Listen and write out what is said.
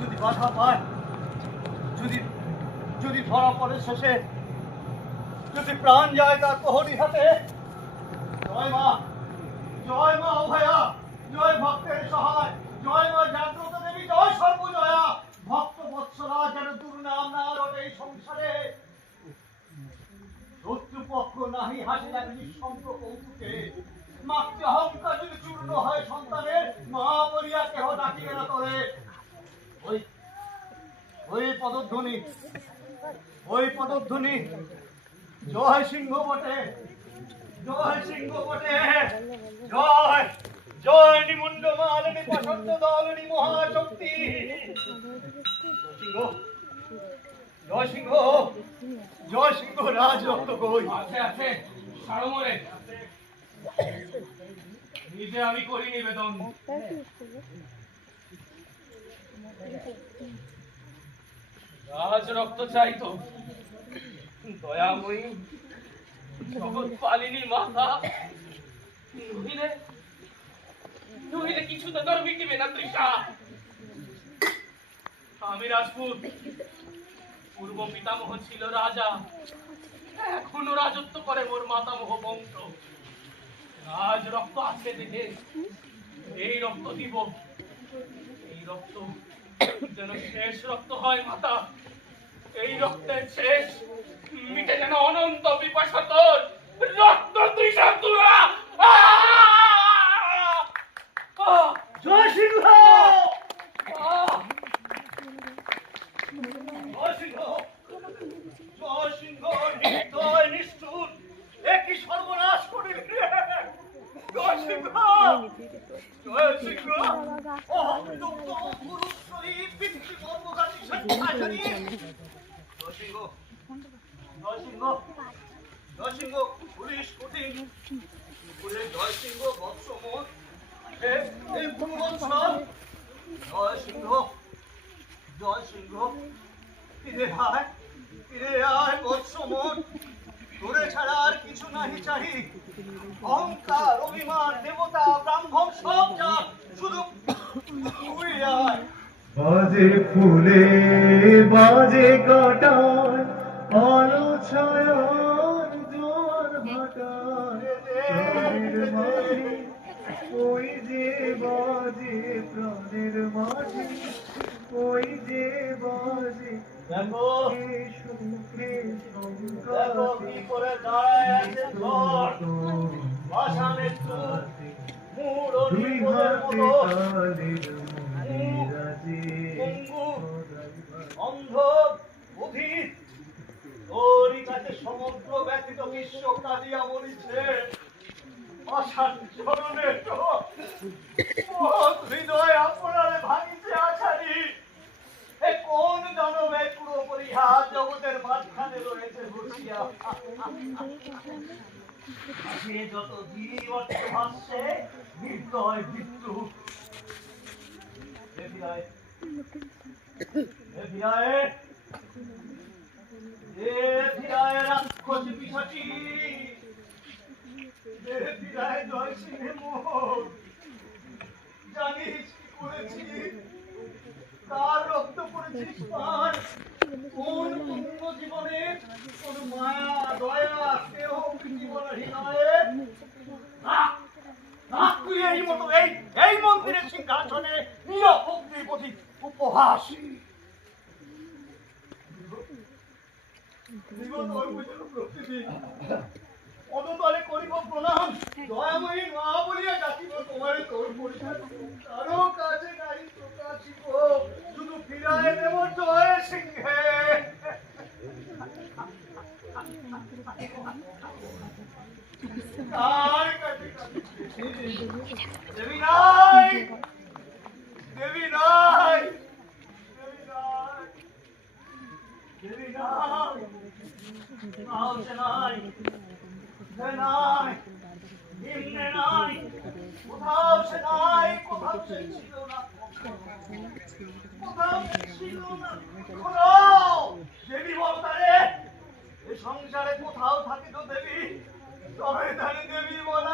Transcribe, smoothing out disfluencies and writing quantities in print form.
যদি বাধা পায়, যদি যদি ধরা পড়ে শেষে, যদি প্রাণ যায় তার প্রহরী হাতে, জয় মা, জয় মা অভয়া, জয় ভক্তের সহায়, জয় মা জাগ্রত দেবী, জয় সর্বজয়া। ভক্ত বৎসরা যেন দুর্নাম না রটে এই সংসারে। শত্রুপক্ষ নাহি হাসে এক নিঃসঙ্গ কৌতুকে। মাতৃ অহংকার যদি চূর্ণ হয় সন্তানের, মা বলিয়া কেহ ডাকিবে না তোরে। ওই ওই পদধ্বনি, ওই পদধ্বনি জয় সিংহ বটে, জয় সিংহ বটে, জয় জয় নিমুণ্ড মালিনী প্রসন্ন দলিনী মহাশক্তি। সিংহ, জয় সিংহ, জয় সিংহ রাজ রক্ত কই আছে আছে সারমরে নিজে আমি করি নিবেদন। রাজ রক্ত চাইতো দয়াময়ী জগৎ পালিনী মাতা, নহিলে নহিলে কিছু তো তোর মিটিবে না তৃষা। আমি রাজপুত, পূর্ব পিতামহ ছিল রাজা, এখনো রাজত্ব করে মোর মাতামহ বংশ। রাজ রক্ত আছে দেখে এই রক্ত দিব, এই রক্ত যেন শেষ রক্ত হয় মাতা। এই রক্তের শেষ মিটে যেন অনন্ত পিপাসা তোর রক্ত তৃষা তুয়া। জয় সিংহ, জয় সিংহ, জয় সিংহ, নির্দয় নিষ্ঠুর, একই সর্বনাশ করিল রে। জয় সিংহ, জয় সিংহ, অহংযুক্ত পুরুষই পৃথিবী কর্মকারী স্বেচ্ছাচারী। জয় সিংহ, জয় সিংহ, জয় সিংহ, পুলিশ কুটির, জয় সিংহ বৎসমন, এই ভুবনসর। জয় সিংহ, জয় সিংহ, ফিরে আয়, ফিরে আয় বৎসমন, তোরে ছাড়া আর কিছু নাহি চাহি। অহংকার, অভিমান, দেবতা, ব্রাহ্মণ সব যা, শুধু তুই আয়। বাজে ফুলে বাজে কাটায়, আলো ছায়ার জোয়ার ভাটায়, প্রাণের মাঝে ওই যে বাজে, প্রাণের মাঝে ওই যে বাজে। দেখো, সুখে দেখো কি করে দাঁড়ায় আছে ঝড়, ভাসানের চুপ, মুড়ো দুই নিপদের হাতে মতো, তালের মনিরাজে, পঙ্গু, অন্ধ, অধীর, তোরই কাছে সমগ্র ব্যতীত বিশ্ব কাঁদিয়া মরিছে। আশার চরণে তো মহৎ হৃদয় আপনারে ভাঙিছে আছাড়ি। এ কোন জনমে পুরো পরিহার জগতের মাঝখানে রয়েছে বসিয়া। সে যত জীব অর্থ ভাসছে, নির্দয় মৃত্যু। এ বিরায়, এ বিরায়, এ বিরায় রাক্ষসী পিশাচী, এ বিরায় জয় সিংহে মোর। জানিস কি করেছি, কার রক্ত করেছিস পান, কোন পুণ্য জীবনে, কোন মায়া দয়া স্নেহ জীবনের হৃদয়ে। তুই এই মতো এই মন্দিরের সিংহাসনে নীরব অগ্নির প্রতি উপহাস। প্রতিদিন পদতলে করিব প্রণাম, দয়াময়ী মা বলিয়া ডাকিব তোমার তোর পরিচয়, কারো কাছে নাই প্রকাশিব, শুধু ফিরায় দেব জয় সিংহে। কার কাছে দেবী নাই, দেবী নাই, দেবী নাই, দেবী নাই, কাউকে নাই, সে নাই, নিম্নে নাই, কোথাও সে নাই, কোথাও সে ছিল না, কোথাও সে ছিল না। কোথাও দেবী বলতারে, এ সংসারে কোথাও থাকিত দেবী, তবে জানি দেবী বলা